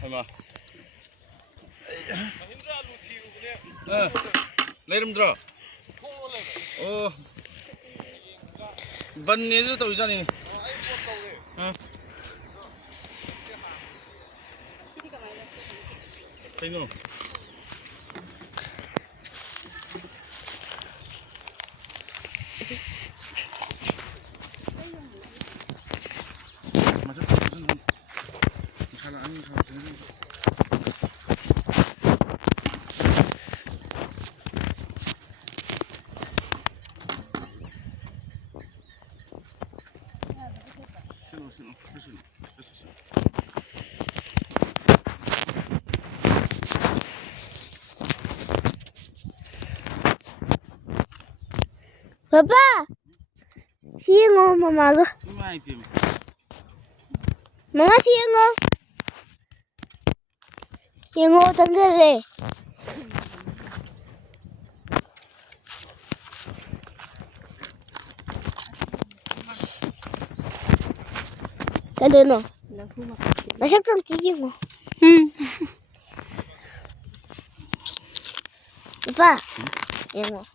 해마. 내림들어. 번네들 또 있잖니. 이놈. 맞아. 잘 아닌 사람 되는 거. Papa, siang mama go. Mama siang go. Siang go tanggal. Tadi no. Masak trong siang go. Papa, siang go.